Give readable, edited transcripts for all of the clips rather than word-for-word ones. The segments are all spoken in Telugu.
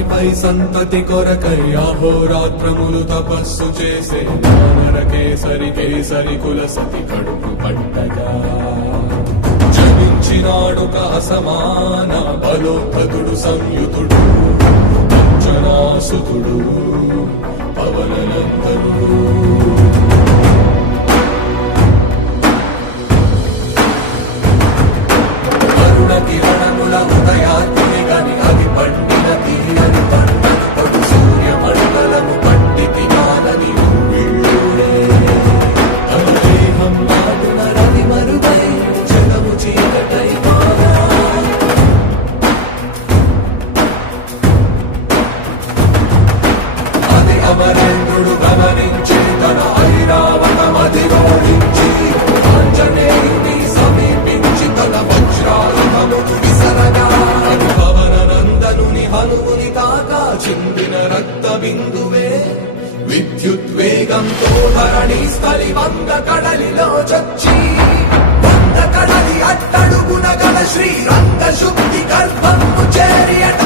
అంజనాద్రిపై సంతతి కొరకై అహోరాత్రములు తపస్సు చేసే వానరకేసరి కేసరి కుల సతి కడుపు పట్టగా జనించినాడొక అసమాన బలోద్ధతుడు సంయుతుడు అంజనాసుతుడు పవననందనుడు. కిరణముల ఉదయాత్మి గని అది పండిన తీయని పంటను పడు సూర్యమండలము పండితి మానని వీళ్ళుడే తన దేహం నాటున రవి మరుగై జగము చీకటై మారా. అది అమరేంద్రుడు గమనించి తన ఐరావతమది ఓడించి ఆంజనేయుని సమీపించి తన వజ్రాయుధమును విసరగా అది పవననందనుని హనుముని తాకా చిందిన రక్త బిందువే విద్యుద్వేగంతో ధరణి స్థలి వంద కడలిలో చొచ్చి వంద కడలి అట్టడుగున గల శ్రీరంగ శుద్ధి గర్భము చేరియట.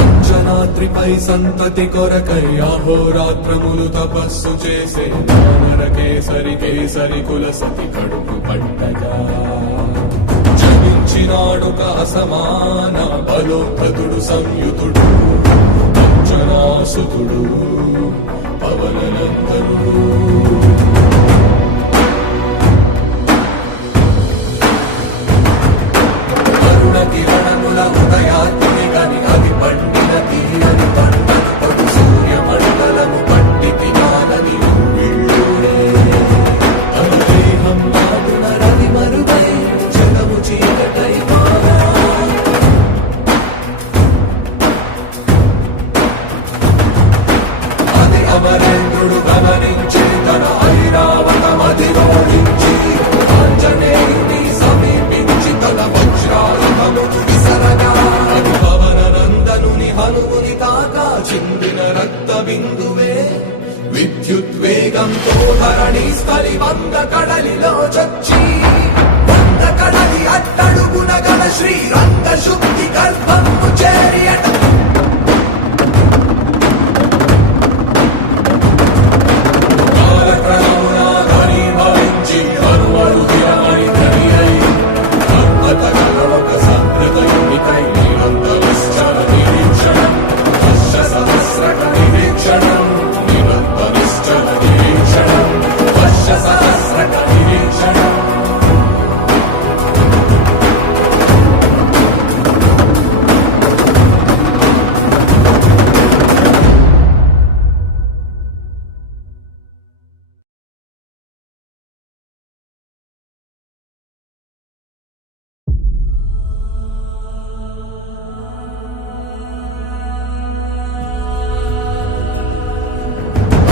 అంజనాద్రిపై సంతతి కొరకై అహోరాత్రములు తపస్సు చేసే వానరకేసరి కేసరి కుల సతి కడుపు పట్టగా జనించినాడొక అసమాన బలోద్ధతుడు సంయుతుడు అంజనాసుతుడు పవననందనుడు. కిరణముల ఉదయాత్మి గని అది పండిన తీయని పంటను పడు సూర్యమండలము పండితి మానని వీళ్ళుడే తన దేహం నాటున రవి మరుగై జగము చీకటై మారా. అది అమరేంద్రుడు గమనించి తన ఐరావతమది ఓడించి ఆంజనేయుని సమీపించి తన వజ్రాయుధమును విసరగా అది పవననందనుని హనుముని తాకా చిందిన రక్త బిందువే విద్యుద్వేగంతో ధరణి స్థలి వంద కడలిలో చొచ్చి వంద కడలి అట్టడుగున గల శ్రీరంగ శుద్ధి గర్భము చేరియట.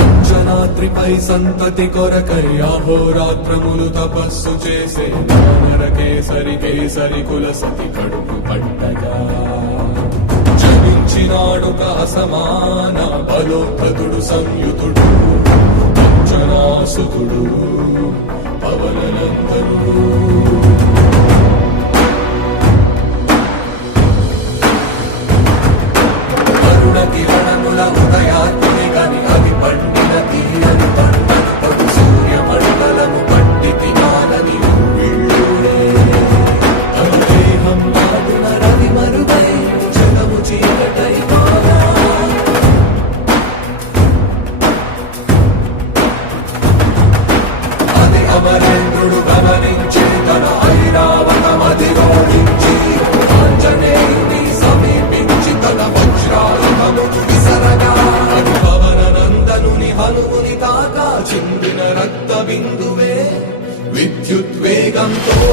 అంజనాద్రిపై సంతతి కొరకై అహోరాత్రములు తపస్సు చేసే వానరకేసరి కేసరి కుల సతి కడుపు పట్టగా జనించినాడొక అసమాన బలోద్ధతుడు సంయుతుడు అంజనాసుతుడు పవననందనుడు. కిరణముల ఉదయాత్మి గని అది పండిన తీయని పంటను పడు సూర్యమండలము పండితి మానని వీళ్ళుడే తన దేహం నాటున రవి మరుగై జగము చీకటై మారా. అది అమరేంద్రుడు గమనించి తన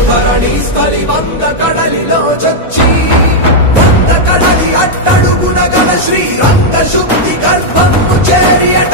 ధరణి స్థలి వంద కడలిలో చొచ్చి వంద కడలి అట్టడుగున గల శ్రీరంగ శుద్ధి గర్భము చేరి అట